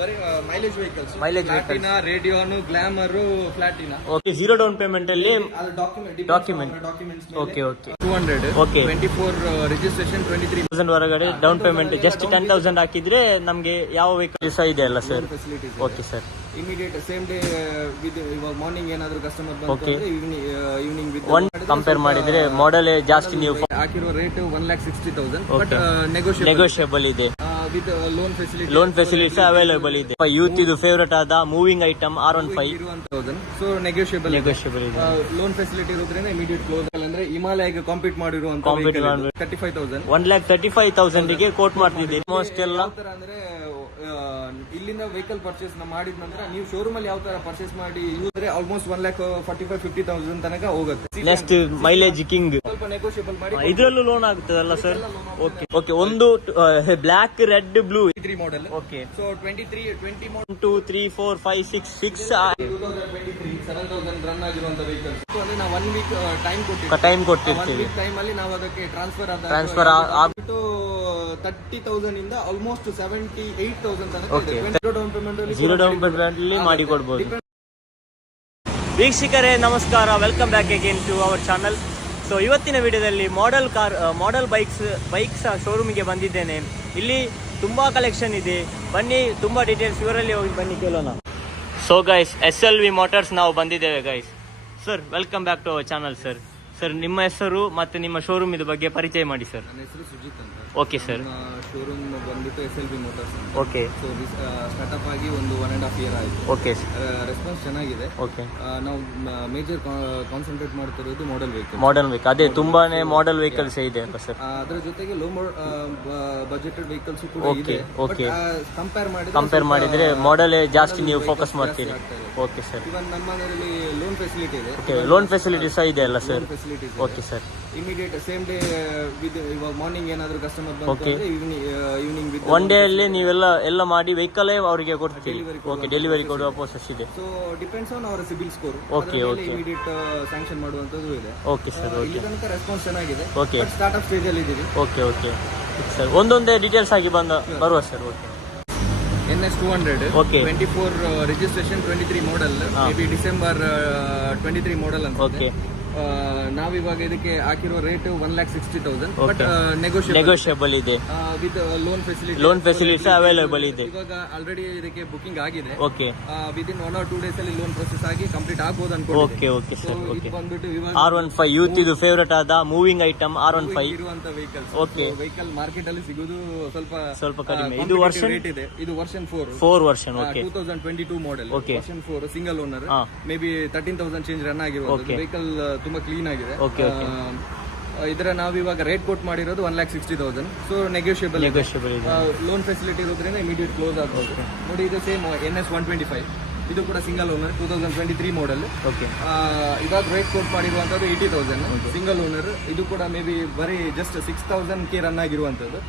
ಬರೀ mileage vehicles, Platina, Radeon, Glamour, Platina. Okay, zero down payment ಅಲ್ಲಿ document. Okay okay, 200. Okay, 24 registration, 23,000 ಹೊರಗಡೆ down payment. Just 10,000 ಹಾಕಿದ್ರೆ ನಮ್ಗೆ ಯಾವ ವೆಹಿಕಲ್ ಸಹ ಇದೆ ಅಲ್ಲ sir? Facilities. Okay sir, immediate same day ಇವಾಗ ಮಾರ್ನಿಂಗ್ ಏನಾದ್ರು customer Okay. Evening one compare ಮಾಡಿದ್ರೆ ಮಾಡೆಲ್ ಜಾಸ್ತಿ ನೀವು ಹಾಕಿರೋ ರೇಟ್ 1,60,000. ಬಟ್ ನೆಗೋಷಿಯಬಲ್ ಇದೆ. ವಿತ್ ಲೋನ್ ಫೆಸಿಲಿಟೀಸ್ ಅವೈಲೇಬಲ್ ಇದೆ. ಯೂತ್ ಇದು ಫೇವರೇಟ್ ಆದ ಮೂವಿಂಗ್ ಐಟಮ್ R15 ಇರುವಂತದ್ದು. ಸೊ ನೆಗೋಷಿಯಬಲ್ ಇದೆ. ಲೋನ್ ಫೆಸಿಲಿಟಿ ಇರೋದ್ರಿಂದ ಇಮಿಡಿಯೇಟ್ ಕ್ಲೋಸ್. ಅಂದ್ರೆ ಹಿಮಾಲಯಗೆ ಕಾಂಪೀಟ್ ಮಾಡಿರುವಂತ 35,000. 1,35,000 ಗೆ ಕೋಟ್ ಮಾಡ್ತಿದ್ದೀವಿ. ಆಲ್ಮೋಸ್ಟ್ ಎಲ್ಲ ಅಂದ್ರೆ ಇಲ್ಲಿಂದ ವೆಹಿಕಲ್ ಪರ್ಚೇಸ್ ಮಾಡಿದ ನಂತರ ನೀವು ಶೋರೂಮ್ ಅಲ್ಲಿ ಯಾವ ತರ ಪರ್ಚೇಸ್ ಮಾಡಿ ಯೂಸ್ ಆಲ್ಮೋಸ್ಟ್ 1,45,000-50,000 ತನಕ ಹೋಗುತ್ತೆ. ನೆಕ್ಸ್ಟ್ ಮೈಲೇಜ್ ಕಿಂಗ್ ಸ್ವಲ್ಪ ನೆಗೋಷಿಯಬಲ್ ಮಾಡಿ ಇದ್ರಲ್ಲೂ ಲೋನ್ ಆಗುತ್ತದಲ್ಲ ಸರ್? ಓಕೆ ಓಕೆ, ಒಂದು black, red, blue 3 model. Okay, so 20 1 2 3 4 5 6 2023 7,000 run ಆಗಿರುವಂತ ವೆಹಿಕಲ್ಸ್. ಸೊ ಅಂದ್ರೆ ನಾವು 1 ವೀಕ್ ಟೈಮ್ ಕೊಟ್ಟಿರ್ತೀವಿ. ಟೈಮ್ ಅಲ್ಲಿ ನಾವು ಅದಕ್ಕೆ ಟ್ರಾನ್ಸ್ಫರ್ ಆಗ್ಬಿಟ್ಟು 30,000 ಇಂದ ಆಲ್ಮೋಸ್ಟ್ 78,000 ತನಕ Okay. ಇದೆ. ಝೀರೋ ಡೌನ್ ಪೇಮೆಂಟ್ ಅಲ್ಲಿ ಮಾಡಿ ಕೊಡ್ಬೋದು. ವೀಕ್ಷಕರೇ ನಮಸ್ಕಾರ, welcome back again to our channel. So ಇವತ್ತಿನ ವಿಡಿಯೋದಲ್ಲಿ ಮಾಡೆಲ್ ಬೈಕ್ಸ್ ಶೋರೂಮಿಗೆ ಬಂದಿದ್ದೇನೆ. ಇಲ್ಲಿ ತುಂಬಾ ಕಲೆಕ್ಷನ್ ಇದೆ. ಬನ್ನಿ, ತುಂಬಾ ಡೀಟೇಲ್ಸ್ ಇವರಲ್ಲಿ ಹೋಗಿ ಬನ್ನಿ ಕೇಳೋಣ. ಸೊ ಗೈಸ್, SLV ಮೋಟಾರ್ಸ್ ನಾವು ಬಂದಿದ್ದೇವೆ guys. Sir, welcome back to our channel sir. Sir, ನಿಮ್ಮ ಹೆಸರು ಮತ್ತೆ ನಿಮ್ಮ ಶೋರೂಮ್ ಇದ ಬಗ್ಗೆ ಪರಿಚಯ ಮಾಡಿ ಸರ್. ನನ್ನ ಹೆಸರು ಸುಜಿತ್ ಅಂತ. Okay sir. ಶೋರೂಮ್ ಬಂದ್ಬಿಟ್ಟು SLV motors. Okay. So startup ಆಗಿ ಒಂದು 1.5 ಇಯರ್ ಆಯಿತು. ಓಕೆ. ರೆಸ್ಪಾನ್ಸ್ ಚೆನ್ನಾಗಿದೆ. ಓಕೆ. ನಾವು ಮೇಜರ್ ಕಾನ್ಸಂಟ್ರೇಟ್ ಮಾಡ್ತಿರೋದು ಮಾಡೆಲ್ ವೆಹಿಕಲ್. ಅದೇ ತುಂಬಾನೇ ಮಾಡೆಲ್ ವೆಹಿಕಲ್ಸ್ ಇದೆ ಅಂತ ಸರ್. ಅದರ ಜೊತೆಗೆ ಲೋ ಬಜೆಟೆಡ್ ವೆಹಿಕಲ್ಸ್ ಕೂಡ ಇದೆ. ಓಕೆ. ಕಂಪೇರ್ ಮಾಡಿದ್ರೆ ಮಾಡೆಲ್ ಜಾಸ್ತಿ ನೀವು ಫೋಕಸ್ ಮಾಡ್ತೀರಿ. Okay sir. ಇವನ್ ನಮ್ಮಲ್ಲಿ ಲೋನ್ ಫೆಸಿಲಿಟಿ ಇದೆ. ಓಕೆ, ಲೋನ್ ಫೆಸಿಲಿಟಿ ಸಹ ಇದೆ ಅಲ್ಲ sir? Okay sir. Immediate same day ಇವಾಗ ಮಾರ್ನಿಂಗ್ ಏನಾದ್ರು customer Okay. Evening one day ಅಲ್ಲಿ ನೀವೆಲ್ಲ ಮಾಡಿ ವೆಹಿಕಲ್ ಅವರಿಗೆ ಕೊಡ್ತೀರಿ. ಓಕೆ, ಡೆಲಿವರಿ ಕೊಡುವ ಪ್ರೋಸೆಸ್ ಇದೆ. ಸೊ ಡಿಪೆಂಡ್ಸ್ ಆನ್ ಅವರ CIBIL score. Okay okay, immediate sanction ಮಾಡುವಂತದ್ದು ಇದೆ. Okay sir. ಓಕೆ, ಇಲ್ಲಿ ತನಕ ರೆಸ್ಪಾನ್ಸ್ ಚೆನ್ನಾಗಿದೆ. ಓಕೆ. ಸ್ಟಾರ್ಟ್ಅಪ್ ಸ್ಟೇಜ್ ಅಲ್ಲಿ ಇದ್ದೀವಿ. Okay okay sir. ಒಂದೊಂದೇ ಡೀಟೇಲ್ಸ್ ಆಗಿ ಬರುವ sir. Okay. NS 200. Okay. 24 registration, 23 model. May be December 23 model ಅಂತ. ಓಕೆ. ನಾವಿವಾಗ ಇದಕ್ಕೆ ಹಾಕಿರೋ ರೇಟ್ 1,60,000. ಬಟ್ ನೆಗೋಷಿಯಬಲ್ ಇದೆ. ವಿತ್ ಲೋನ್ ಫೆಸಿಲಿಟೀಸ್ ಅವೈಲೇಬಲ್ ಇದೆ. ಇವಾಗ ಆಲ್ರೆಡಿ ಇದಕ್ಕೆ ಬುಕಿಂಗ್ ಆಗಿದೆ. ಓಕೆ. ವಿದಿನ್ 1 or 2 days ಅಲ್ಲಿ ಲೋನ್ ಪ್ರೊಸೆಸ್ ಆಗಿ ಕಂಪ್ಲೀಟ್ ಆಗ್ಬೋದು ಅನ್ಕೊಂಡು. Okay okay sir. ಓಕೆ. ಬಂದ್ಬಿಟ್ಟು R15 ಯೂತ್ ಇದು ಫೇವರೇಟ್ ಆದ ಮೂವಿಂಗ್ ಐಟಮ್ R15 ಇರುವಂತ ವೆಹಿಕಲ್ಸ್. ಓಕೆ. ವೆಹಿಕಲ್ ಮಾರ್ಕೆಟ್ ಅಲ್ಲಿ ಸಿಗೋದು ಸ್ವಲ್ಪ ಕಡಿಮೆ. ಇದು ವರ್ಷನ್ ರೇಟ್ ಇದೆ. ಇದು version 4 version. Okay. 2022 model. Okay. Version 4 single owner. May be 13,000 change run ಆಗಿರುವಂತ ವೆಹಿಕಲ್. ತುಂಬಾ ಕ್ಲೀನ್ ಆಗಿದೆ. Okay okay. ಇದರ ನಾವಿವಾಗ ರೇಟ್ ಕೊಟ್ ಮಾಡಿರೋದು 1,60,000. ಸೊ ನೆಗೋಷಿಯಬಲ್ ಇದೆ. ಲೋನ್ ಫೆಸಿಲಿಟಿ ಇರೋದ್ರಿಂದ ಇಮಿಡಿಯೇಟ್ ಕ್ಲೋಸ್ ಆಗ್ಬೋದು. ನೋಡಿ, ಇದು ಸೇಮ್ NS 125. ಇದು ಕೂಡ ಸಿಂಗಲ್ ಓನರ್, 2023 ಮಾಡೆಲ್. ಓಕೆ. ಇವಾಗ ರೇಟ್ ಕೋಟ್ ಮಾಡಿರುವಂತದ್ದು 80,000 ಸಿಂಗಲ್ ಓನರ್. ಇದು ಕೂಡ ಮೇ ಬಿ ಬರೀ ಜಸ್ಟ್ 6,000 ಕೆ ರನ್ ಆಗಿರುವಂತದ್ದು.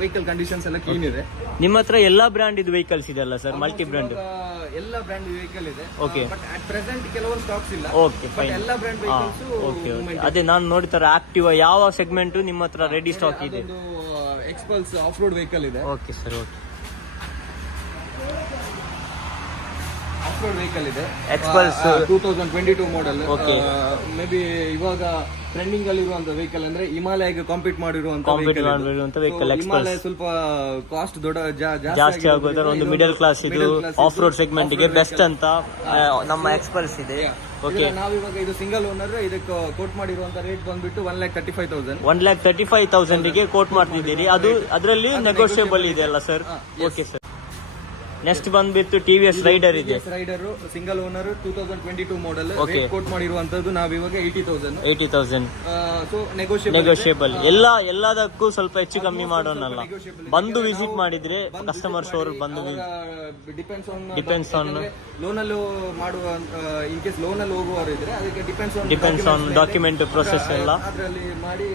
ವೆಹಿಕಲ್ ಕಂಡೀಷನ್ಸ್ ಎಲ್ಲ ಕ್ಲೀನ್ ಇದೆ. ನಿಮ್ಮ ಹತ್ರ ಎಲ್ಲಾ ಬ್ರ್ಯಾಂಡ್ ಇದು ವೆಹಿಕಲ್ಸ್ ಇದೆ ಅಲ್ಲ ಸರ್? ಮಲ್ಟಿ ಬ್ರ್ಯಾಂಡ್ ಎಲ್ಲ ಬ್ರ್ಯಾಂಡ್ ವೆಹಿಕಲ್ ಇದೆ. ಓಕೆ. ಬಟ್ ಅಟ್ ಪ್ರೆಸೆಂಟ್ ಕೆಲವೊಂದು ಸ್ಟಾಕ್ಸ್ ಇಲ್ಲ. Okay, fine. ಎಲ್ಲ ಬ್ರ್ಯಾಂಡ್ ವೆಹಿಕಲ್ಸ್. Okay okay. ಅದೇ ನಾನು ನೋಡ್ತಾರೆ ಆಕ್ಟಿವಾ ಯಾವ ಸೆಗ್ಮೆಂಟ್ ನಿಮ್ಮ ಹತ್ರ ರೆಡಿ ಸ್ಟಾಕ್ ಇದೆ? ಎಕ್ಸ್ಪಲ್ಸ್ ಆಫ್ ರೋಡ್ ವೆಹಿಕಲ್ ಇದೆ. Okay sir. Okay. Of road vehicle ಇದೆ. ಎಕ್ಸ್ಪಲ್ಸ್ 2022 ಮಾಡೆಲ್. ಓಕೆ. ಮೇ ಬಿ ಇವಾಗ ಟ್ರೆಂಡಿಂಗ್ ಅಲ್ಲಿ ಇರುವಂತ ವೆಹಿಕಲ್ ಅಂದ್ರೆ ಹಿಮಾಲಯಗೆ ಕಾಂಪೀಟ್ ಮಾಡಿರುವಂತ ವೆಹಿಕಲ್. ಹಿಮಾಲಯ ಸ್ವಲ್ಪ ಕಾಸ್ಟ್ ದೊಡ್ಡ ಜಾಸ್ತಿ ಆಗೋದ್ರ ಒಂದು ಮಿಡಲ್ ಕ್ಲಾಸ್ ಇದು ಆಫ್ ರೋಡ್ ಸೆಗ್ಮೆಂಟ್ ಗೆ ಬೆಸ್ಟ್ ಅಂತ ನಮ್ಮ ಎಕ್ಸ್ಪಲ್ಸ್ ಇದೆ. ಓಕೆ. ನಾವಿವಾಗ ಇದು ಸಿಂಗಲ್ ಓನರ್. ಇದಕ್ಕೆ ಕೋಟ್ ಮಾಡಿರುವಂತ ರೇಟ್ ಬಂದ್ಬಿಟ್ಟು 1,35,000. 1,35,000 ಗೆ ಕೋಟ್ ಮಾಡ್ತಿದ್ದೀರಿ. ಅದು ಅದರಲ್ಲಿ ನೆಗೋಷಿಯಬಲ್ ಇದೆ ಅಲ್ಲ ಸರ್? Okay sir. ನೆಕ್ಸ್ಟ್ ಬಂದ್ಬಿಟ್ಟು TVS ರೈಡರ್ ಇದೆ. Rider single owner 2022 model. Rate quote ಮಾಡಿರುವಂತದ್ದು ನಾವಿವಾಗ 80,000. So negotiable. ಎಲ್ಲದಕ್ಕೂ ಸ್ವಲ್ಪ ಹೆಚ್ಚು ಕಮ್ಮಿ ಮಾಡೋಣಲ್ಲ. ಬಂದು ವಿಸಿಟ್ ಮಾಡಿದ್ರೆ ಕಸ್ಟಮರ್ ಶೋರ್ ಬಂದು ಡಿಪೆಂಡ್ಸ್ ಆನ್ ಲೋನ್ ಅಲ್ಲಿ ಮಾಡುವ. ಇನ್ ಕೇಸ್ ಲೋನ್ ಅಲ್ಲಿ ಹೋಗುವವರು ಇದ್ರೆ ಅದಕ್ಕೆ ಡಿಪೆಂಡ್ಸ್ ಆನ್ ಡಾಕ್ಯುಮೆಂಟ್ ಪ್ರೊಸೆಸ್ ಎಲ್ಲ ಅದರಲ್ಲಿ ಮಾಡಿ.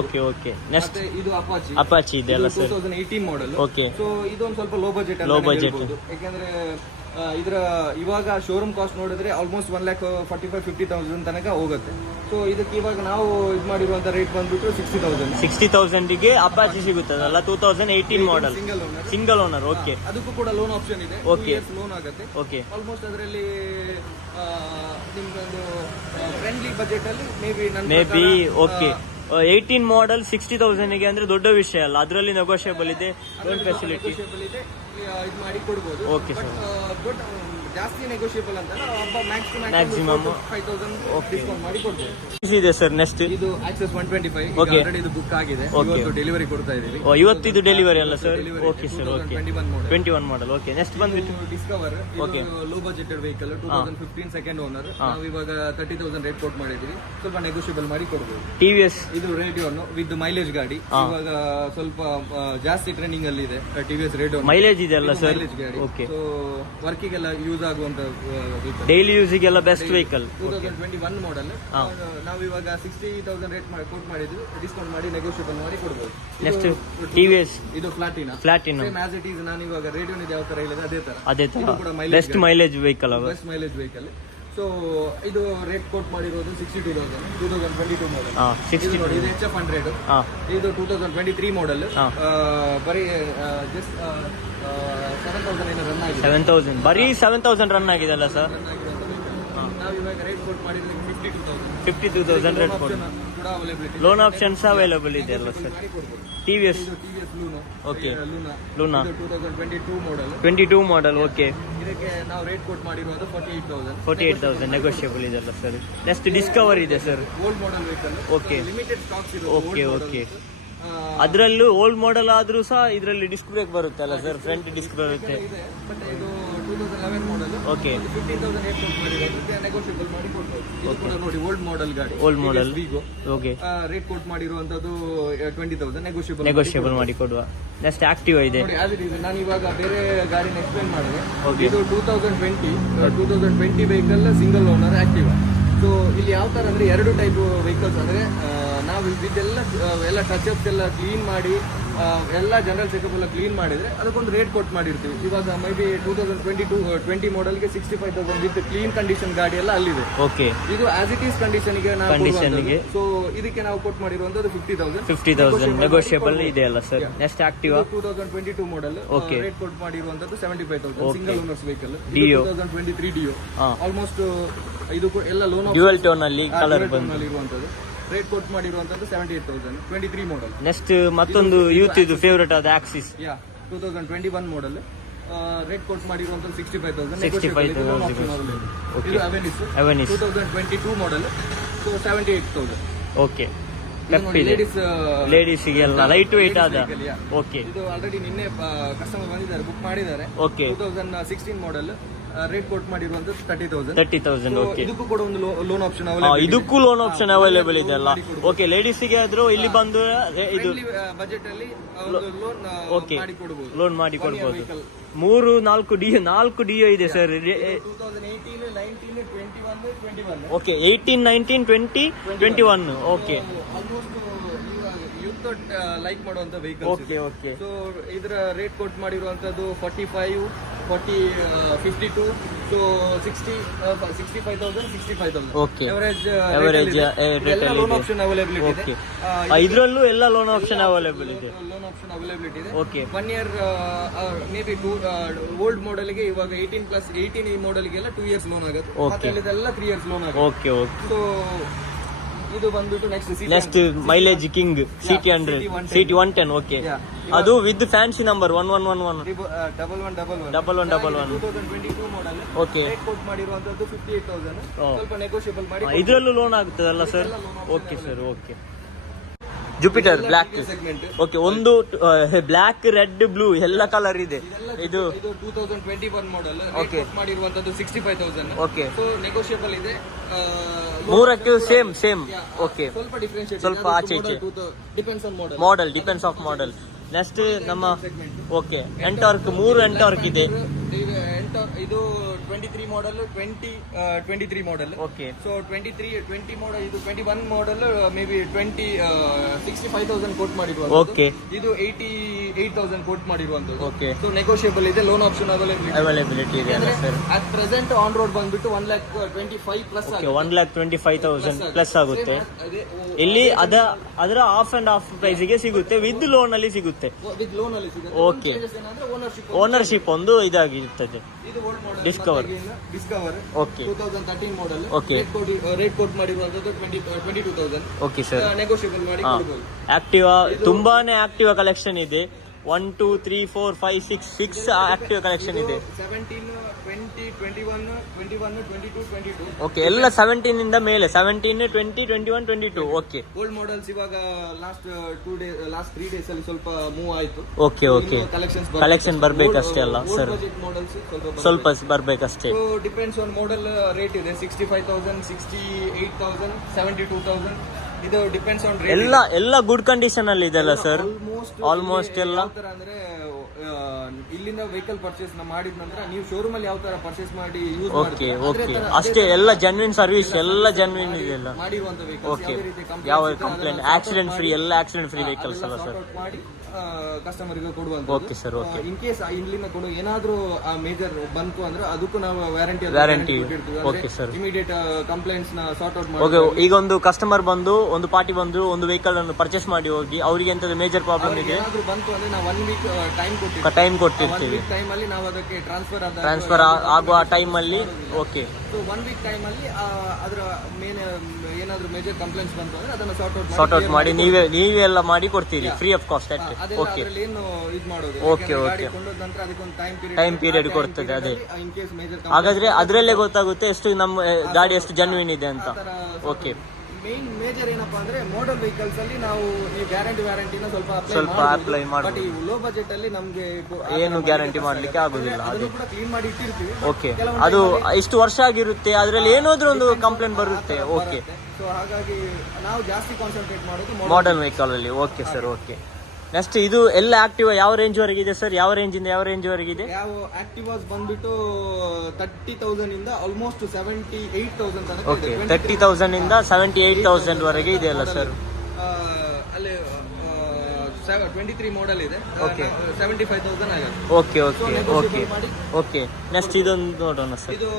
Okay okay. ನೆಕ್ಸ್ಟ್ ಇದು ಅಪಾಚಿ ಇದೆ ಅಲ್ಲ ಸರ್? 2018 ಮಾಡೆಲ್. ಓಕೆ. ಸೊ ಇದೊಂದು ಸ್ವಲ್ಪ ಲೋ ಬಜೆಟ್. ಬಜೆಟ್ ಯಾಕಂದ್ರೆ ಇದರ ಇವಾಗ ಶೋರೂಮ್ ಕಾಸ್ಟ್ ನೋಡಿದ್ರೆ ಆಲ್ಮೋಸ್ಟ್ 1,45,000-50,000 ತನಕ ಹೋಗುತ್ತೆ. ಸೊ ಇದಕ್ಕೆ ಇವಾಗ ನಾವು ಇದು ಮಾಡಿರುವಂತ ರೇಟ್ ಬಂದ್ಬಿಟ್ಟು 60,000. 60,000ಗೆ ಅಪಾಚಿ ಸಿಗುತ್ತದಲ್ಲ 2018 ಮಾಡೆಲ್ ಸಿಂಗಲ್ ಓನರ್. ಓಕೆ, ಅದಕ್ಕೂ ಕೂಡ ಲೋನ್ ಆಪ್ಷನ್ ಇದೆ. ಓಕೆ, ಲೋನ್ ಆಗುತ್ತೆ. ಓಕೆ, ಆಲ್ಮೋಸ್ಟ್ ಅದರಲ್ಲಿ ನಿಮ್ದೊಂದು ಫ್ರೆಂಡ್ಲಿ ಬಜೆಟ್ ಅಲ್ಲಿ ಮೇ ಬಿ ಓಕೆ. 18 ಮಾಡೆಲ್ 60,000ಗೆ ಅಂದ್ರೆ ದೊಡ್ಡ ವಿಷಯ ಅಲ್ಲ, ಅದರಲ್ಲಿ ನೆಗೋಷಿಯಬಲ್ ಇದೆ, ಲೋನ್ ಫೆಸಿಲಿಟಿ ಇದು ಮಾಡಿ ಕೊಡ್ಬೋದು. Okay sir. ಬಟ್ ಜಾಸ್ತಿ ನೆಗೋಷಿಯಬಲ್ ಅಂತ ಮ್ಯಾಕ್ಸಿಮಮ್ 5,000 ಡಿಸ್ಕೌಂಟ್ ಮಾಡಿ ಕೊಡ್ಬೋದು. ಇದೆ ಸರ್. ನೆಕ್ಸ್ಟ್ ಇದು ಆಕ್ಸೆಸ್ 125 ಓಕೆ, ಆಲ್ರೆಡಿ ಇದು ಬುಕ್ ಆಗಿದೆ. ಇವತ್ತು ಡೆಲಿವರಿ ಕೊಡ್ತಾ ಇದೀವಿ. ಇವತ್ತು ಇದು ಡೆಲಿವರಿ ಅಲ್ಲ sir? Okay sir, okay. 21 model. Okay, next ಬಂದ್ಬಿಟ್ಟು Discover. Okay, low budgeted vehicle 2015 second owner. ನಾವು ಇವಾಗ 30,000 ರೇಟ್ ಕೊಟ್ ಮಾಡಿದೀವಿ. ಸ್ವಲ್ಪ ನೆಗೋಷಿಯಬಲ್ ಮಾಡಿ ಕೊಡ್ಬೋದು. TVS ಇದು ರೇಡಿಯೋನು ವಿತ್ ಮೈಲೇಜ್ ಗಾಡಿ. ಇವಾಗ ಸ್ವಲ್ಪ ಜಾಸ್ತಿ ಟ್ರೆಂಡಿಂಗ್ ಅಲ್ಲಿ ಇದೆ TVS ರೇಡಿಯೋ. ಮೈಲೇಜ್ ಇದೆ ಅಲ್ಲ ಸರ್? ಮೈಲೇಜ್ ಗಾಡಿ. ಓಕೆ, ಸೊ ವರ್ಕಿಗೆಲ್ಲ ಯೂಸ್ ಆಗುವಂತ ಡೈಲಿ ಯೂಸಿಗೆಲ್ಲ ಬೆಸ್ಟ್ ವೆಹಿಕಲ್. 2021 ಮಾಡೆಲ್. ನಾವು ಇವಾಗ 60,000 ರೇಟ್ ಕೋಟ್ ಮಾಡಿದ್ವಿ. ಡಿಸ್ಕೌಂಟ್ ಮಾಡಿ ನೆಗೋಷಿಯಬಲ್ ಮಾಡಿ ಕೊಡ್ಬೋದು. ನೆಕ್ಸ್ಟ್ TVS ಇದು Platina. Same as it is ನಾನು ಇವಾಗ ರೇಡಿಯೋ ಯಾವ ತರ ಹೇಳಿದೆ ಅದೇ ತರ best mileage vehicle. Best mileage vehicle. So ಇದು ರೇಟ್ ಕೋಟ್ ಮಾಡಿರೋದು 62,000 2022 ಮಾಡೆಲ್. 60 ನೋಡಿ, ಇದು HF 100. ಇದು 2023 ಮಾಡೆಲ್. ಬರೀ ಜಸ್ಟ್ 7,000 ಏನೋ ರನ್ ಆಗಿದೆ. 7,000 ಬರೀ 7,000 ರನ್ ಆಗಿದೆ ಅಲ್ಲ ಸರ್? ನಾವು ಇವಾಗ ರೇಟ್ ಕೋಟ್ ಮಾಡಿದ್ರೆ 52,000 ರೇಟ್ ಕೊಡಿ. ಲೋನ್ ಆಪ್ಷನ್ಸ್ ಅವೈಲೇಬಲ್ ಇದೆ ಅಲ್ಲ sir? TVS Luna. Okay, Luna 2022 model. 22 model. Okay, ಇದಕ್ಕೆ ನಾವು ರೇಟ್ ಕೋಟ್ ಮಾಡಿರೋದು 48,000 ನೆಗೋಷಿಯಬಲ್ ಇದೆ ಅಲ್ಲ ಸರ್? ನೆಕ್ಸ್ಟ್ ಡಿಸ್ಕವರ್ ಇದೆ sir. Old model vehicle. Okay, limited stocks ಇದೆ. Okay, okay. ಅದರಲ್ಲೂ ಓಲ್ಡ್ ಮಾಡೆಲ್ ಆದ್ರೂ ಸಹ ಇದರಲ್ಲಿ ಡಿಸ್ಕ್ ಬ್ರೇಕ್ ಬರುತ್ತೆ ಅಲ್ಲ ಸರ್? ಫ್ರಂಟ್ ಡಿಸ್ಕ್ ಬರುತ್ತೆ. ಬಟ್ ಇದು 2011 ಮಾಡೆಲ್. ಓಕೆ, 15,000 ರೇಟ್ ಕೋಟ್ ಮಾಡಿರೋದು ನೆಗೋಷಿಯಬಲ್ ಮಾಡಿ ಕೊಡ್ಬೋದು. ಇದು ಕೂಡ ನೋಡಿ ಓಲ್ಡ್ ಮಾಡೆಲ್ ಗಾಡಿ. Old model. Okay, rate quote ಮಾಡಿರುವಂತದ್ದು 20,000 ನೆಗೋಷಿಯಬಲ್ ಮಾಡಿ ಕೊಡುವ. ನೆಕ್ಸ್ಟ್ ಆಕ್ಟಿವಾ ಇದೆ. ನಾನು ಇವಾಗ ಬೇರೆ ಗಾಡಿನ ಎಕ್ಸ್ಪ್ಲೇನ್ ಮಾಡಿದೆ. ಇದು 2020 vehicle single owner Activa. So ಇಲ್ಲಿ ಯಾವ ತರ ಅಂದ್ರೆ 2 ಟೈಪ್ ವೆಹಿಕಲ್ಸ್ ಅಂದ್ರೆ ನಾವು ಇದೆಲ್ಲ ಟಚ್ ಅಪ್ಸ್ ಎಲ್ಲ ಕ್ಲೀನ್ ಮಾಡಿ ಎಲ್ಲ ಜನರಲ್ ಚೆಕಪ್ ಎಲ್ಲ ಕ್ಲೀನ್ ಮಾಡಿದ್ರೆ ಅದಕ್ಕೊಂದು ರೇಟ್ ಕೊಟ್ಟು ಮಾಡಿರ್ತೀವಿ. ಇವಾಗ ಮೇ ಬಿ 2020 ಮಾಡೆಲ್ಗೆ 65,000 ವಿತ್ ಕ್ಲೀನ್ ಕಂಡೀಷನ್ ಗಾಡಿ ಎಲ್ಲ ಅಲ್ಲಿದೆ. ಓಕೆ, ಇದು ಆಸ್ ಇಟ್ ಈಸ್ ಕಂಡೀಷನ್ಗೆ ಸೊ ಇದಕ್ಕೆ ನಾವು ಕೊಟ್ಟು ಮಾಡಿರುವಂತದ್ದು 50,000 ನೆಗೋಷಿಯಬಲ್ ಇದೆ ಅಲ್ಲ sir? Next Activa 2022 model. Okay, rate ಕೊಟ್ಟು ಮಾಡಿರುವಂತದ್ದು 75,000 single owners vehicle. Dio 2023 Dio. Almost ಇದು ಎಲ್ಲ ಲೋನ್ ಡ್ಯುಯಲ್ ಟೋನ್ ಅಲ್ಲಿ ಕಲರ್ ಬಂದು ಇರುವಂತದ್ದು. ರೇಟ್ ಕೊಟ್ಟು ಮಾಡಿರುವಂತದ್ದು 78,000 23 ಮಾಡೆಲ್. ನೆಕ್ಸ್ಟ್ ಮತ್ತೊಂದು ಯೂತ್ ಇದು ಫೇವರೇಟ್ ಆದ ಆಕ್ಸಿಸ್. 2021 ಮಾಡೆಲ್. ರೇಟ್ ಕೊಟ್ಟು ಮಾಡಿರುವಂತದ್ದು 65,000. 65,000. ಇದು ಅವೆನಿಸ್ 2022 ಮಾಡೆಲ್. ಸೊ 78,000. ಓಕೆ, ಲೇಡೀಸ್ಗೆಲ್ಲ ಲೈಟ್ ವೇಟ್ ಆದ. ಓಕೆ, ಇದು ಆಲ್ರೆಡಿ ನಿನ್ನೆ ಕಸ್ಟಮರ್ ಬಂದಿದ್ದಾರೆ, ಬುಕ್ ಮಾಡಿದ್ದಾರೆ. Okay, 2016 model. ರೇಟ್ ಕೊಟ್ಟು ಮಾಡಿರುವಂತದ್ದು 30,000. ಓಕೆ, ಇದಕ್ಕೂ ಕೂಡ ಒಂದು ಲೋನ್ ಆಪ್ಷನ್ ಅವೈಲೇಬಲ್. ಇದಕ್ಕೂ ಲೋನ್ ಆಪ್ಷನ್ ಅವೈಲೇಬಲ್ ಇದೆ ಅಲ್ಲ? ಓಕೆ, ಲೇಡೀಸ್ಗೆ ಆದ್ರೂ ಇಲ್ಲಿ ಬಂದು ಇದು ಬಜೆಟ್ ಅಲ್ಲಿ ಲೋನ್ ಮಾಡಿ ಕೊಡಬಹುದು. ಲೋನ್ ಮಾಡಿ ಕೊಡಬಹುದು. 4 ಡಿಯೋ ಇದೆ sir. 2018, 19, 21, 21. Okay, 18, 19, 20, 21. Okay, almost youth like ಮಾಡುವಂತ ವೆಹಿಕಲ್. Okay, okay. ಸೊ ಇದರ ರೇಟ್ ಕೊಟ್ಟು ಮಾಡಿರುವಂತದ್ದು 45, 40, 52. So 65,000, 65,000. Okay, average loan option availability ಇದೆ. ಇದರಲ್ಲೂ ಎಲ್ಲ ಲೋನ್ ಆಪ್ಷನ್ ಅವೈಲೇಬಲ್ ಇದೆ. ಲೋನ್ ಆಪ್ಷನ್ ಅವೈಲೇಬಿಲಿಟಿ ಇದೆ. Okay, 1 year maybe old ಮಾಡೆಲ್ಗೆ ಇವಾಗ 18+18 ಈ ಮಾಡೆಲ್ಗೆಲ್ಲ 2 ಇಯರ್ಸ್ ಲೋನ್ ಆಗುತ್ತೆ. ಮತ್ತೆ ಇದೆಲ್ಲ 3 ಇಯರ್ಸ್ ಲೋನ್ ಆಗುತ್ತೆ. Okay, okay. ಸೊ ಇದು ಬಂದ್ಬಿಟ್ಟು next mileage king CT 100 CT 110. Okay, ಅದು with fancy number 1111 1111. 2022 model. Okay, rate quote ಮಾಡಿರುವಂತದ್ದು 58,000. ಸ್ವಲ್ಪ ನೆಗೋಷಿಯಬಲ್ ಮಾಡಿ. ಇದರಲ್ಲೂ ಲೋನ್ ಆಗುತ್ತದಲ್ಲ sir? Okay sir, okay. Jupiter black segment. Okay, ಒಂದು ಬ್ಲಾಕ್, ರೆಡ್, ಬ್ಲೂ ಎಲ್ಲ ಕಲರ್ ಇದೆ. ಇದು 2021 ಮಾಡೆಲ್. ರೇಟ್ ಕೋಟ್ ಮಾಡಿರುವಂತದ್ದು 65,000. ಓಕೆ, ಸೊ ನೆಗೋಷಿಯಬಲ್ ಇದೆ. ಮೂರಕ್ಕೆ ಸೇಮ್. ಓಕೆ, ಸ್ವಲ್ಪ ಡಿಫರೆನ್ಷಿಯೇಟ್, ಸ್ವಲ್ಪ ಆಚೆ ಈಚೆ depends on model. Depends of model. Next ನಮ್ಮ ಓಕೆ ಎಂಟಾರ್ಕ್ 3 ಎಂಟಾರ್ಕ್ ಇದೆ. ಇದು ಇದು 23 ಮಾಡಲ್ 23 ಮಾಡಲ್. ಓಕೆ. ಸೊ 20 ಮಾಡಲ್, ಇದು 21 ಮಾಡಲ್ ಮೇ ಬಿ 65,000 ಕೋಟ್ ಮಾಡಿರುವಂತದ್ದು. ಓಕೆ. ಇದು 88,000 ಕೋಟ್ ಮಾಡಿರುವಂತದ್ದು. ಓಕೆ. ಸೊ ನೆಗೋಷಿಯಬಲ್ ಇದೆ, ಲೋನ್ ಆಪ್ಷನ್ ಅವೈಲೇಬಿಲಿಟಿ ಇದೆ ಅಲ್ಲ sir? At present on road ಬಂದ್ಬಿಟ್ಟು 1,25,000 ಪ್ಲಸ್. 1,25,000 ಪ್ಲಸ್ ಆಗುತ್ತೆ. ಇಲ್ಲಿ ಅದರ ಆಫ್ ಅಂಡ್ ಆಫ್ ಪ್ರೈಸ್ ಗೆ ಸಿಗುತ್ತೆ, ವಿತ್ ಲೋನ್ ಅಲ್ಲಿ ಸಿಗುತ್ತೆ. ವಿತ್ ಲೋನ್ ಅಲ್ಲಿ ಸಿಗುತ್ತೆ. ಓಕೆ. ಓನರ್ಶಿಪ್ ಒಂದು ಇದಾಗಿರ್ತದೆ. ಇದು old model Discover. Okay. 2013 model. Okay. Rate quote ಮಾಡಿರುವಂತದ್ದು 22,000. Okay sir. ನೆಗೋಷಿಯಬಲ್ ಮಾಡಿ ಕೊಡಬಹುದು. ಆಕ್ಟಿವಾ ತುಂಬಾನೇ ಆಕ್ಟಿವಾ ಕಲೆಕ್ಷನ್ ಇದೆ. 1 2 3 4 5 6 ಆಕ್ಟಿವಾ ಕಲೆಕ್ಷನ್ ಇದೆ. 17 20 21 22 22. ಓಕೆ. ಎಲ್ಲ 17 ಇಂದ ಮೇಲೆ 17 20 21 22. ಓಕೆ. ಓಲ್ಡ್ ಮಾಡೆಲ್ಸ್ ಇವಾಗ ಲಾಸ್ಟ್ 3 ಡೇಸ್ ಅಲ್ಲಿ ಸ್ವಲ್ಪ ಮೂವ್ ಆಯ್ತು. ಓಕೆ. ಓಕೆ. ಕಲೆಕ್ಷನ್ ಬರ್ಬೇಕಷ್ಟೇ ಅಲ್ಲ ಸರ್? ಮಾಡೆಲ್ಸ್ ಸ್ವಲ್ಪ ಬರ್ಬೇಕಷ್ಟೇ. ಡಿಪೆಂಡ್ಸ್ ಆನ್ ಮಾಡೆಲ್ ರೇಟ್ ಇದೆ. 65,000, 68,000, 72,000. ಇದು ಡಿಪೆಂಡ್ಸ್ ಆನ್ ರೇಟ್. ಎಲ್ಲ ಗುಡ್ ಕಂಡೀಷನ್ ಅಲ್ಲಿ ಇದೆ ಅಲ್ಲ ಸರ್? ಆಲ್ಮೋಸ್ಟ್ ಎಲ್ಲ. ಅಂದ್ರೆ ಇಲ್ಲಿಂದ ವೆಹಿಕಲ್ ಪರ್ಚೇಸ್ ಮಾಡಿದ ನಂತರ ನೀವು ಶೋರೂಮ್ ಅಲ್ಲಿ ಯಾವ ತರ ಪರ್ಚೇಸ್ ಮಾಡಿ ಯೂಸ್ ಓಕೆ. ಓಕೆ. ಅಷ್ಟೇ, ಎಲ್ಲ ಜೆನ್ವಿನ್ ಸರ್ವಿಸ್, ಎಲ್ಲ ಜೆನ್ವಿನ್ ಇದೆ ಎಲ್ಲ. ಮಾಡಿರುವಂತ ವೆಹಿಕಲ್ಸ್. ಓಕೆ. ಯಾವ ಕಂಪ್ಲೇಂಟ್, ಆಕ್ಸಿಡೆಂಟ್ ಫ್ರೀ, ಎಲ್ಲ ಆಕ್ಸಿಡೆಂಟ್ ಫ್ರೀ ವೆಹಿಕಲ್ಸ್ ಅಲ್ಲ ಸರ್? ಮಾಡಿ ಕಸ್ಟಮರ್ ಗೆ ಕೊಡುವಂತ. Okay sir. Okay. In case ಇಲ್ಲಿಂದ ಕೊಡು ಏನಾದ್ರೂ ಮೇಜರ್ ಬಂತು ಅಂದ್ರೆ ಅದಕ್ಕೂ ನಾವು warranty. Okay sir. Immediate complaints ನ ಸಾರ್ಟ್ ಔಟ್ ಮಾಡಿ. ಓಕೆ. ಈಗ ಒಂದು ಕಸ್ಟಮರ್ ಬಂದು, ಒಂದು ಪಾರ್ಟಿ ಬಂದು ಒಂದು ವೆಹಿಕಲ್ ಅನ್ನು ಪರ್ಚೇಸ್ ಮಾಡಿ ಹೋಗಿ, ಅವರಿಗೆ ಎಂತ ಮೇಜರ್ ಪ್ರಾಬ್ಲಮ್ ಇದೆ ಏನಾದ್ರೂ ಬಂತು ಅಂದ್ರೆ ನಾವು 1 ವೀಕ್ ಟೈಮ್ ಕೊಟ್ಟಿರ್ತೀವಿ. ಟೈಮ್ ಅಲ್ಲಿ ನಾವು ಅದಕ್ಕೆ ಟ್ರಾನ್ಸ್ಫರ್ ಆಗುವ ಟೈಮ್ ಅಲ್ಲಿ. ಓಕೆ. ಸೊ 1 ವೀಕ್ ಟೈಮ್ ಅಲ್ಲಿ ಅದರ ಮೇನ್ ಏನಾದ್ರೂ ಮೇಜರ್ ಕಂಪ್ಲೇಂಟ್ಸ್ ಬಂತು ಅಂದ್ರೆ ಅದನ್ನ ಸಾರ್ಟ್ ಔಟ್ ಮಾಡಿ ನೀವೇ ಎಲ್ಲ ಮಾಡಿ ಕೊಡ್ತೀರಿ ಫ್ರೀ ಆಫ್ ಕಾಸ್ಟ್. ಓಕೆ. ಏನು ಇದು ಮಾಡೋದು. ಓಕೆ. ಓಕೆ. ನಂತರ ಅದಕ್ಕೊಂದು ಟೈಮ್ ಪೀರಿಯಡ್ ಕೊಡ್ತದೆ. ಅದೇ ಇನ್ ಕೇಸ್ ಮೇಜರ್ ಹಾಗಾದ್ರೆ ಅದ್ರಲ್ಲೇ ಗೊತ್ತಾಗುತ್ತೆ ಎಷ್ಟು ನಮ್ಮ ಗಾಡಿ ಎಷ್ಟು ಜೆನ್ಯೂನ್ ಇದೆ ಅಂತ. ಓಕೆ. ಮೇನ್ ಮೇಜರ್ ಏನಪ್ಪಾ ಅಂದ್ರೆ ಮಾಡಲ್ ವೆಹಿಕಲ್ಸ್ ಅಲ್ಲಿ ನಾವು ಈ ವ್ಯಾರಂಟಿನ ಸ್ವಲ್ಪ ಅಪ್ಲೈ ಮಾಡಿ. ಬಟ್ ಈ ಲೋ ಬಜೆಟ್ ಅಲ್ಲಿ ನಮ್ಗೆ ಏನು ಗ್ಯಾರಂಟಿ ಮಾಡ್ಲಿಕ್ಕೆ ಆಗುದಿಲ್ಲ. ಅದು ಕೂಡ ಕ್ಲೀನ್ ಮಾಡಿ ಇಟ್ಟಿರ್ತೀವಿ. ಓಕೆ. ಅದು ಇಷ್ಟು ವರ್ಷ ಆಗಿರುತ್ತೆ, ಅದ್ರಲ್ಲಿ ಏನಾದ್ರೂ ಒಂದು ಕಂಪ್ಲೇಂಟ್ ಬರುತ್ತೆ. ಓಕೆ. ಸೊ ಹಾಗಾಗಿ ನಾವು ಜಾಸ್ತಿ ಕಾನ್ಸಂಟ್ರೇಟ್ ಮಾಡೋದು ಮಾಡರ್ನ್ ವೆಹಿಕಲ್ ಅಲ್ಲಿ. Okay sir. ಓಕೆ. ನೆಕ್ಸ್ಟ್ ಇದು ಎಲ್ಲ ಆಕ್ಟಿವಾ ಯಾವ ರೇಂಜ್ ವರೆಗೆ ಇದೆ ಸರ್? ಯಾವ ರೇಂಜ್ ಇಂದ ಯಾವ ರೇಂಜ್ ವರೆಗೆ ಇದೆ? ಯಾವ ಆಕ್ಟಿವಾಸ್ ಬಂದ್ಬಿಟ್ಟು 30,000 ಇಂದ ಆಲ್ಮೋಸ್ಟ್ 78,000 ತನಕ. ಓಕೆ. 30,000 ಇಂದ 78,000 ವರೆಗೆ ಇದೆ ಅಲ್ಲ ಸರ್? ಅಲ್ಲಿ 23 ಮಾಡೆಲ್ ಇದೆ. 75,000 ಆಗುತ್ತೆ. Okay. Okay. Okay. Okay. Next ಇದೊಂದು ನೋಡೋಣ ಸರ್. ಇದು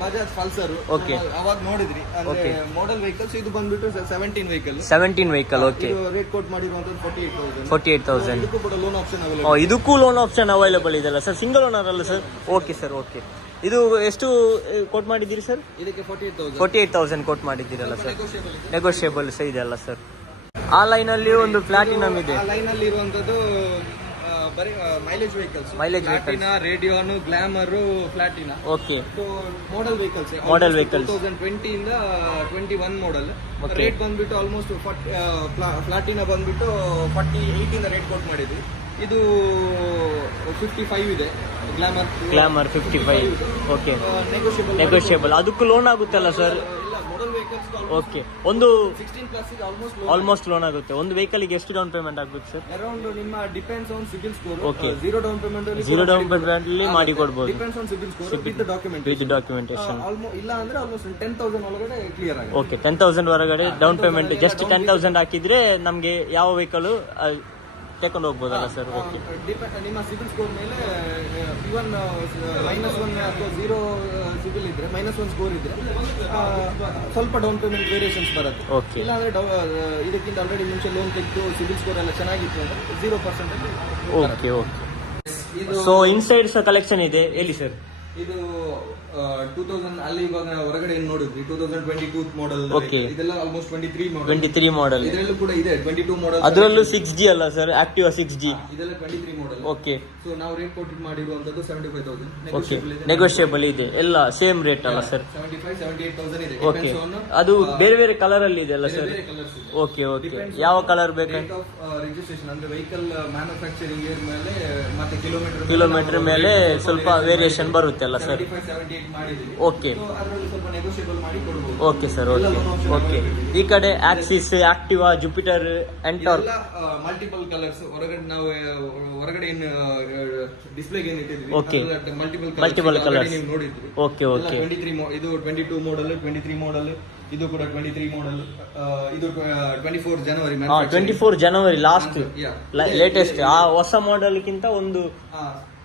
ಬಜಾಜ್ ಪಲ್ಸರ್. ಓಕೆ. ಅವಾಗ ನೋಡಿದ್ರಿ ಅಂದ್ರೆ ಮಾಡೆಲ್ ವೆಹಿಕಲ್ಸ್. ಇದು ಬಂದ್ಬಿಟ್ಟು 17 ವೆಹಿಕಲ್. ಓಕೆ. ರೇಟ್ ಕೋಟ್ ಮಾಡಿರುವಂತದ್ದು 48,000. ಇದಕ್ಕೂ ಕೂಡ ಲೋನ್ ಆಪ್ಷನ್ ಅವೈಲೇಬಲ್. ಇದಕ್ಕೂ ಲೋನ್ ಆಪ್ಷನ್ ಅವೈಲೇಬಲ್ ಇದೆ ಅಲ್ಲ ಸರ್? ಸಿಂಗಲ್ ಓನರ್ ಅಲ್ಲ ಸರ್? Okay sir. ಓಕೆ. ಇದು ಎಷ್ಟು ಕೋಟ್ ಮಾಡಿದ್ದೀರಿ ಸರ್? ಇದಕ್ಕೆ 48,000 ಕೋಟ್ ಮಾಡಿದ್ದೀರಲ್ಲ ಸರ್? ನೆಗೋಷಿಯಬಲ್ ಸಹ ಇದೆ ಅಲ್ಲ ಸರ್? ಆ ಲೈನ್ ಅಲ್ಲಿ ಒಂದು ಪ್ಲಾಟಿನಮ್ ಇದೆ. ಆ ಲೈನ್ ಅಲ್ಲಿ ಇರುವಂತದ್ದು ಬರೀ mileage vehicles. Radeon, Glamour, Platina. Okay. Model vehicles. 2020 ಇಂದ 21 ಮಾಡೆಲ್. ರೇಟ್ ಬಂದ್ಬಿಟ್ಟು ಆಲ್ಮೋಸ್ಟ್ ಪ್ಲಾಟಿನಾ ಬಂದ್ಬಿಟ್ಟು 48 ಇಂದ ರೇಟ್ ಕೋಟ್ ಮಾಡಿದ್ವಿ. ಇದು 55 ಇದೆ. ಗ್ಲಾಮರ್ 55. ಓಕೆ. ನೆಗೋಷಿಯಬಲ್. ಅದಕ್ಕೂ ಲೋನ್ ಆಗುತ್ತಲ್ಲ ಸರ್? ಓಕೆ. ಒಂದು 16 ಪ್ಲಸ್ ಆಲ್ಮೋಸ್ಟ್ ಲೋನ್ ಆಗುತ್ತೆ. ಒಂದು ವೆಹಿಕಲ್ ಗೆ ಎಷ್ಟು ಡೌನ್ ಪೇಮೆಂಟ್ ಆಗ್ಬೇಕು ಸರ್? ಅರೌಂಡ್ ನಿಮ್ಮ depends on CIBIL score. Okay. Zero down payment ಅಲ್ಲಿ ಮಾಡಿ ಕೊಡಬಹುದು. Depends on CIBIL score with documentation. ಇಲ್ಲ ಅಂದ್ರೆ ಆಲ್ಮೋಸ್ಟ್ 10,000 ಒಳಗಡೆ ಕ್ಲಿಯರ್ ಆಗುತ್ತೆ. ಓಕೆ. 10,000 ಹೊರಗಡೆ ಡೌನ್ ಪೇಮೆಂಟ್ ಜಸ್ಟ್ 10,000 ಹಾಕಿದ್ರೆ ನಮಗೆ ಯಾವ ವೆಹಿಕಲ್ ತಗೊಂಡು ಹೋಗ್ಬೋದಲ್ಲ ಸರ್? ಓಕೆ. ನಿಮ್ಮ ಸಿಬಿಲ್ ಸ್ಕೋರ್ ಮೇಲೆ ಇವನ್ -1 ಅಥವಾ 0 ಸಿಬಿಲ್ ಇದ್ರೆ -1 ಸ್ಕೋರ್ ಇದ್ರೆ ಸ್ವಲ್ಪ ಡೌನ್ ಪೇಮೆಂಟ್ ವೇರಿಯೇಷನ್ಸ್ ಬರುತ್ತೆ. ಓಕೆ. ಇಲ್ಲ ಅಂದ್ರೆ ಇದಕ್ಕಿಂತ ಆಲ್ರೆಡಿ ಮುಂಚೆ ಲೋನ್ ತೆಗೆದು ಸಿಬಿಲ್ ಸ್ಕೋರ್ ಎಲ್ಲ ಚೆನ್ನಾಗಿತ್ತು ಅಂದ್ರೆ 0%. Okay. Okay. So inside collection ಇದೆ ಎಲ್ಲಿ ಸರ್? ಇದು 2000 ಅಲ್ಲಿ ಇವಾಗ ಹೊರಗಡೆ ಏನು ನೋಡಿದ್ವಿ 2022 ಮಾಡೆಲ್. ಓಕೆ. ಇದೆಲ್ಲ ಆಲ್ಮೋಸ್ಟ್ 23 ಮಾಡೆಲ್. ಇದರಲ್ಲೂ ಕೂಡ ಇದೆ 22 ಮಾಡೆಲ್. ಅದರಲ್ಲೂ 6G ಅಲ್ಲ ಸರ್? Activa 6G. ಇದೆಲ್ಲ 23 ಮಾಡೆಲ್. ಓಕೆ. ಸೊ ನಾವು ರೇಟ್ ಕೋಟ್ ಮಾಡಿರುವಂತದ್ದು 75,000. ಓಕೆ. ನೆಗೋಷಿಯಬಲ್ ಇದೆ. ಎಲ್ಲ ಸೇಮ್ ರೇಟ್ ಅಲ್ಲ ಸರ್? 78,000 ಇದೆ. ಓಕೆ. ಅದು ಬೇರೆ ಬೇರೆ ಕಲರ್ ಅಲ್ಲಿ ಇದೆ ಅಲ್ಲ ಸರ್? ಓಕೆ. ಓಕೆ. ಯಾವ ಕಲರ್ ಬೇಕು? ರಿಜಿಸ್ಟ್ರೇಷನ್ ಅಂದ್ರೆ ವೆಹಿಕಲ್ ಮ್ಯಾನುಫ್ಯಾಕ್ಚರಿಂಗ್ ಮೇಲೆ ಮತ್ತೆ ಕಿಲೋಮೀಟರ್ ಮೇಲೆ ಸ್ವಲ್ಪ ವೇರಿಯೇಷನ್ ಬರುತ್ತೆ ಅಲ್ಲ ಸರ್? 78 8 ಮಾಡಿದ್ದೀವಿ. ಓಕೆ So ಅದರಲ್ಲಿ ಸ್ವಲ್ಪ ನೆಗೋಷಿಯಬಲ್ ಮಾಡಿ ಕೊಡ್ಬೋದು. ಓಕೆ ಸರ್ ಓಕೆ ಈ ಕಡೆ ಆಕ್ಸಿಸ್ ಆಕ್ಟಿವಾ ಜುಪಿಟರ್ ಎಂಟಾರ್ ಎಲ್ಲ ಮಲ್ಟಿಪಲ್ ಕಲರ್ಸ್ ಹೊರಗಡೆ ಏನು ಡಿಸ್ಪ್ಲೇಗೆ ಏನು ಇಟ್ಟಿದ್ವಿ Okay. Multiple colours. ಕಲರ್ಸ್ ನೀವು ನೋಡಿದ್ರಿ. ಓಕೆ ಓಕೆ 23 ಇದು 22 ಮಾಡೆಲ್ 23 ಮಾಡೆಲ್ ಇದು ಕೂಡ 23 ಮಾಡೆಲ್ ಇದು 24 ಜನವರಿ 24 ಜನವರಿ ಲಾಸ್ಟ್ Yeah. ಲೇಟೆಸ್ಟ್ ಆ ಹೊಸ ಮಾಡೆಲ್ ಗಿಂತ ಒಂದು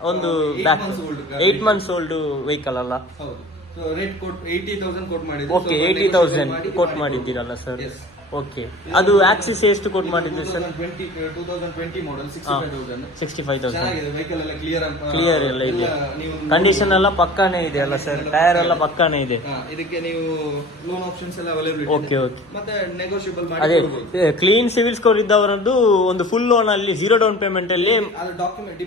8 ಮಂತ್ಸ್ ಓಲ್ಡ್ ವೆಹಿಕಲ್ ಅಲ್ಲ. ಹೌದು. ಸೊ ರೇಟ್ ಕೋಟ್ 80,000 ಕೋಟ್ ಮಾಡಿದ್ವಿ. ಓಕೆ 80,000 ಕೋಟ್ ಮಾಡಿದ್ದೀರಲ್ಲ ಸರ್. ಎಸ್. ಓಕೆ ಅದು ಆಕ್ಸಿಸ್ ಎಷ್ಟು ಕೋಟ್ ಮಾಡಿದ್ರಿ ಸರ್? 2020 ಮಾಡೆಲ್ 65,000. 65,000 ಚೆನ್ನಾಗಿದೆ ವೆಹಿಕಲ್ ಎಲ್ಲ ಕ್ಲಿಯರ್ ಎಲ್ಲ ಇದೆ, ಕಂಡೀಷನ್ ಎಲ್ಲ ಪಕ್ಕಾನೇ ಇದೆ ಅಲ್ಲ ಸರ್, ಟೈರ್ ಎಲ್ಲ ಪಕ್ಕಾನೇ ಇದೆ. ಇದಕ್ಕೆ ನೀವು ಲೋನ್ ಆಪ್ಷನ್ಸ್ ಎಲ್ಲ ಅವೈಲೇಬಲ್ ಓಕೆ ಓಕೆ ಮತ್ತೆ ನೆಗೋಷಿಯಬಲ್ ಅದೇ ಮಾಡಿ ಕ್ಲೀನ್ ಸಿವಿಲ್ ಸ್ಕೋರ್ ಇದ್ದವರದ್ದು ಒಂದು ಫುಲ್ ಲೋನ್ ಅಲ್ಲಿ 0 ಡೌನ್ ಪೇಮೆಂಟ್ ಅಲ್ಲಿ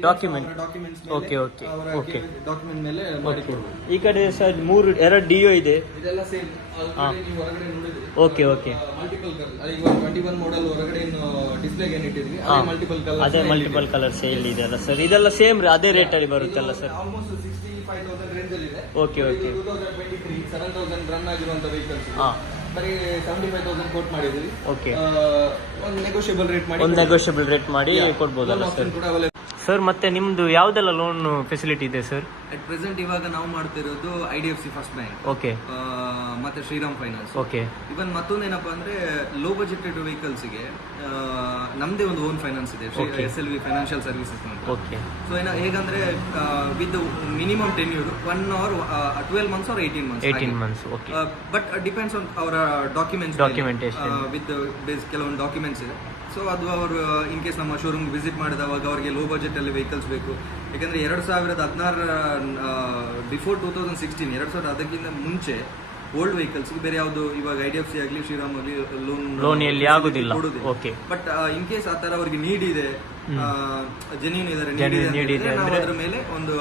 documents okay okay okay document ಮೇಲೆ ಮಾಡಿ ಕೊಡ್ಬೋದು. ಈ ಕಡೆ ಸರ್ 2 ಡಿಯೋ ಇದೆ. ಇದೆಲ್ಲ ಸೇಮ್ ನೀವು ಹೊರಗಡೆ ನೋಡಿದ್ರಿ. ಓಕೆ ಓಕೆ ಮಲ್ಟಿಪಲ್ ಕಲರ್ ಇವಾಗ 21 ಮಾಡೆಲ್ ಹೊರಗಡೆ ಡಿಸ್ಪ್ಲೇಗೆ ಏನು ಇಟ್ಟಿದ್ವಿ ಅದೇ ಮಲ್ಟಿಪಲ್ ಕಲರ್ ಅದೇ ಮಲ್ಟಿಪಲ್ ಕಲರ್ ಸೇಲ್ ಇದೆ ಅಲ್ಲ ಸರ್, ಇದೆಲ್ಲ ಸೇಮ್ ಅದೇ ರೇಟ್ ಅಲ್ಲಿ ಬರುತ್ತಲ್ಲ ಸರ್? ಆಲ್ಮೋಸ್ಟ್ 65,000 ರೇಂಜ್ ಅಲ್ಲಿ ಇದೆ. ಓಕೆ ಓಕೆ 2023 7,000 ರನ್ ಆಗಿರುವಂತ ವೆಹಿಕಲ್ಸ್ ಹಾ ಬರೀ 75,000 ಕೋಟ್ ಮಾಡಿದ್ವಿ. ಓಕೆ ಒಂದು ನೆಗೋಷಿಯಬಲ್ ರೇಟ್ ಮಾಡಿ ಒಂದು ನೆಗೋಷಿಯಬಲ್ ರೇಟ್ ಮಾಡಿ ಕೊಡ್ಬೋದಲ್ಲ ಸರ್? ಕೂಡ ಅವೈಲೇಬಲ್. ಸರ್ ಮತ್ತೆ ನಿಮ್ದು ಯಾವ್ದೆಲ್ಲ ಲೋನ್ ಫೆಸಿಲಿಟಿ ಇದೆ ಸರ್? ಅಟ್ ಪ್ರೆಸೆಂಟ್ ಇವಾಗ ನಾವು ಮಾಡ್ತಿರೋದು IDFC ಫಸ್ಟ್ ಬ್ಯಾಂಕ್ ಓಕೆ ಮತ್ತೆ ಶ್ರೀರಾಮ್ ಫೈನಾನ್ಸ್. ಓಕೆ ಇವನ್ ಮತ್ತೊಂದೇನಪ್ಪ ಅಂದ್ರೆ ಲೋ ಬಜೆಟೆಡ್ ವೆಹಿಕಲ್ಸ್ ಗೆ ನಮ್ದೇ ಒಂದು ಓನ್ ಫೈನಾನ್ಸ್ ಇದೆ, SLV ಫೈನಾನ್ಷಿಯಲ್ ಸರ್ವಿಸಸ್ ಅಂತ. ಓಕೆ ಸೊ ಹೇಗಂದ್ರೆ with minimum tenure 1 or 12 months or 18 months. Okay but depends on ಅವರ Documentation. ವಿತ್ ಕೆಲವೊಂದು ಡಾಕ್ಯುಮೆಂಟ್ಸ್ ಇದೆ. ಸೊ ಅದು ಅವರು ಇನ್ ಕೇಸ್ ನಮ್ಮ ಶೋರೂಮ್ ವಿಸಿಟ್ ಮಾಡಿದವಾಗ ಅವರಿಗೆ ಲೋ ಬಜೆಟ್ ಅಲ್ಲಿ ವೆಹಿಕಲ್ಸ್ ಬೇಕು. ಯಾಕಂದ್ರೆ 2016 ಬಿಫೋರ್ 2016 ಅದಕ್ಕಿಂತ ಮುಂಚೆ ಓಲ್ಡ್ ವೆಹಿಕಲ್ಸ್ ಬೇರೆ ಯಾವುದು ಇವಾಗ IDFC ಆಗಲಿ ಶ್ರೀರಾಮ್ ಆಗಲಿ ಲೋನ್ ಎಲ್ಲಿ ಆಗುದಿಲ್ಲ. ಓಕೆ ಬಟ್ ಇನ್ ಕೇಸ್ ಆ ತರ ಅವ್ರಿಗೆ ನೀಡ್ ಇದೆ, ಜೆನ್ಯೂನ್ ಇದಾರೆ, need ಇದೆ ನಾವು ಅಂದ್ರೆ ಅದ್ರ ಮೇಲೆ ಒಂದು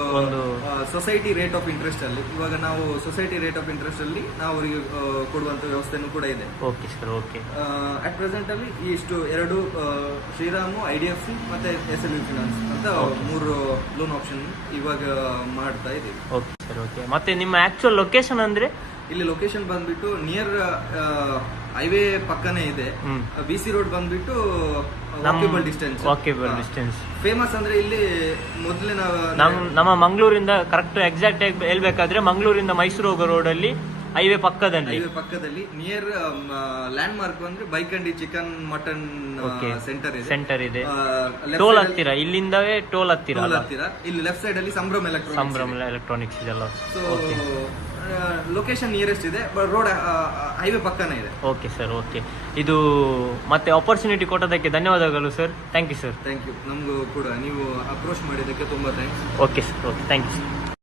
ಸೊಸೈಟಿ ರೇಟ್ ಆಫ್ ಇಂಟ್ರೆಸ್ಟ್ ಅಲ್ಲಿ ಇವಾಗ ನಾವು ಸೊಸೈಟಿ ರೇಟ್ ಆಫ್ ಇಂಟ್ರೆಸ್ಟ್ ಅಲ್ಲಿ ನಾವು ಅವರಿಗೆ ಕೊಡುವಂತ ವ್ಯವಸ್ಥೆನೂ ಕೂಡ ಇದೆ. Okay sir okay at present ಅಲ್ಲಿ ಇಷ್ಟು 2 ಶ್ರೀರಾಮು IDFC ಮತ್ತೆ SLV ಫಿನಾನ್ಸ್ ಅಂತ 3 ಲೋನ್ ಆಪ್ಷನ್ ಇವಾಗ ಮಾಡ್ತಾ ಇದೀವಿ. ಓಕೆ ಸರ್ ಓಕೆ ಮತ್ತೆ ನಿಮ್ಮ ಆಕ್ಚುಯಲ್ ಲೊಕೇಶನ್ ಅಂದ್ರೆ? ಇಲ್ಲಿ ಲೊಕೇಶನ್ ಬಂದ್ಬಿಟ್ಟು ನಿಯರ್ ಹೈವೇ ಪಕ್ಕನೇ ಇದೆ. BC ರೋಡ್ ಬಂದ್ಬಿಟ್ಟು ವಾಕೇಬಲ್ ಡಿಸ್ಟೆನ್ಸ್. ಫೇಮಸ್ ಅಂದ್ರೆ ಇಲ್ಲಿ ಮೊದಲಿನ ನಮ್ಮ ಮಂಗಳೂರಿಂದ ಕರೆಕ್ಟ್ ಎಕ್ಸಾಕ್ಟ್ ಆಗಿ ಹೇಳ್ಬೇಕಾದ್ರೆ ಮಂಗಳೂರಿಂದ ಮೈಸೂರು ಹೋಗೋ ರೋಡ್ ಅಲ್ಲಿ ಹೈವೇ ಪಕ್ಕದಲ್ಲಿ ನಿಯರ್ ಲ್ಯಾಂಡ್ ಮಾರ್ಕ್ ಅಂದ್ರೆ ಬೈಕಂಡಿ ಚಿಕನ್ ಮಟನ್ ಸೆಂಟರ್ ಇದೆ. ಟೋಲ್ ಹತ್ತಿರ ಇಲ್ಲಿಂದವೇ ಟೋಲ್ ಹತ್ತಿರ ಇಲ್ಲಿ ಲೆಫ್ಟ್ ಸೈಡ್ ಅಲ್ಲಿ ಸಂಭ್ರಮ್ ಎಲೆಕ್ಟ್ರಾನಿಕ್ಸ್ ಇದೆಲ್ಲ. ಸೊ ಲೊಕೇಶನ್ ನಿಯರೆಸ್ಟ್ ಇದೆ, ರೋಡ್ ಹೈವೇ ಪಕ್ಕನೇ ಇದೆ. ಓಕೆ ಸರ್ ಓಕೆ ಇದು ಮತ್ತೆ ಆಪರ್ಚುನಿಟಿ ಕೊಟ್ಟದಕ್ಕೆ ಧನ್ಯವಾದಗಳು sir. Thank you sir. Thank you. ನಮಗೂ ಕೂಡ ನೀವು ಅಪ್ರೋಚ್ ಮಾಡಿದ್ದಕ್ಕೆ ತುಂಬಾ thanks. Okay sir okay thank you sir.